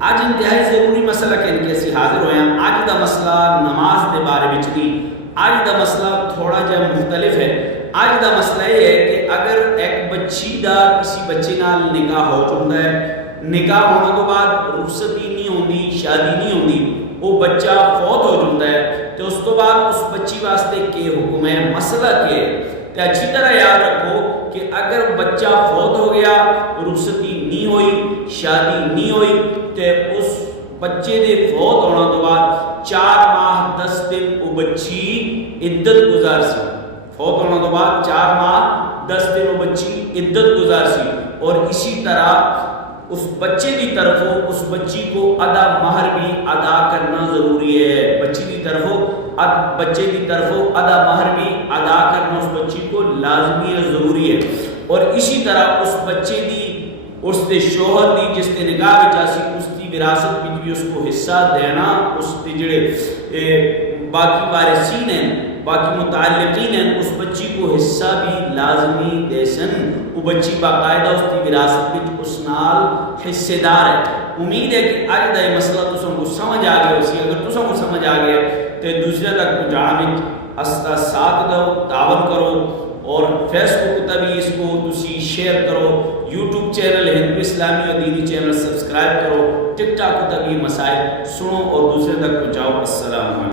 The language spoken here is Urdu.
اج انتہائی ضروری مسئلہ کہ اسی حاضر ہوئے ہیں. اج دا مسئلہ نماز دے بارے وچ نہیں. اج دا مسئلہ تھوڑا جا مختلف ہے. اج دا مسئلہ یہ ہے کہ اگر ایک بچی دا کسی بچے نال نکاح ہو چکا ہے, نکاح ہونے تو بعد رخصتی نہیں ہوندی, شادی نہیں ہوندی, وہ بچہ فوت ہو چکا ہے, تو اس تو بعد اس بچی واسطے کے حکم ہے, مسئلہ کیا ہے. تو اچھی طرح یاد رکھو کہ اگر بچہ فوت ہو گیا, رخصتی نہیں ہوئی, شادی نہیں ہوئی, تو اس بچے دے فوت ہونے تو بعد 4 ماہ 10 دن وہ بچی عدت گزار سی. فوت ہونے تو بعد 4 ماہ 10 دن وہ بچی عدت گزار سی. اور اسی طرح اس بچے کی طرفوں اس بچی کو ادا مہر بھی ادا کرنا ضروری ہے. بچی کی طرفوں بچے کی طرفوں ادا مہر بھی ادا کرنا اس بچی کو لازمی ہے, ضروری ہے. اور اسی طرح اس بچے دی اس دے شوہر دی جس کے نکاح وچ آسی اس کی وراثت وچ بھی اس کو حصہ دینا. اس دے جڑے باقی وارثین ہیں, باقی متعلقین ہیں, اس بچی کو حصہ بھی لازمی دے سن. وہ بچی باقاعدہ اس کی وراثت وچ اس نال حصے دار ہے. امید ہے کہ اج دا یہ مسئلہ تساں کو سمجھ آ گیا ہوسی. اگر تساں کو سمجھ آ گیا تو دوسرے تک پہنچانے وچ ساتھ دو, تعاون کرو, اور فیس بک تے بھی اس کو تسی شیئر کرو, یوٹیوب چینل ہندو اسلامی اور دینی چینل سبسکرائب کرو, ٹک ٹاک تے بھی مسائل سنو اور دوسرے تک پہنچاؤ. السلام علیکم.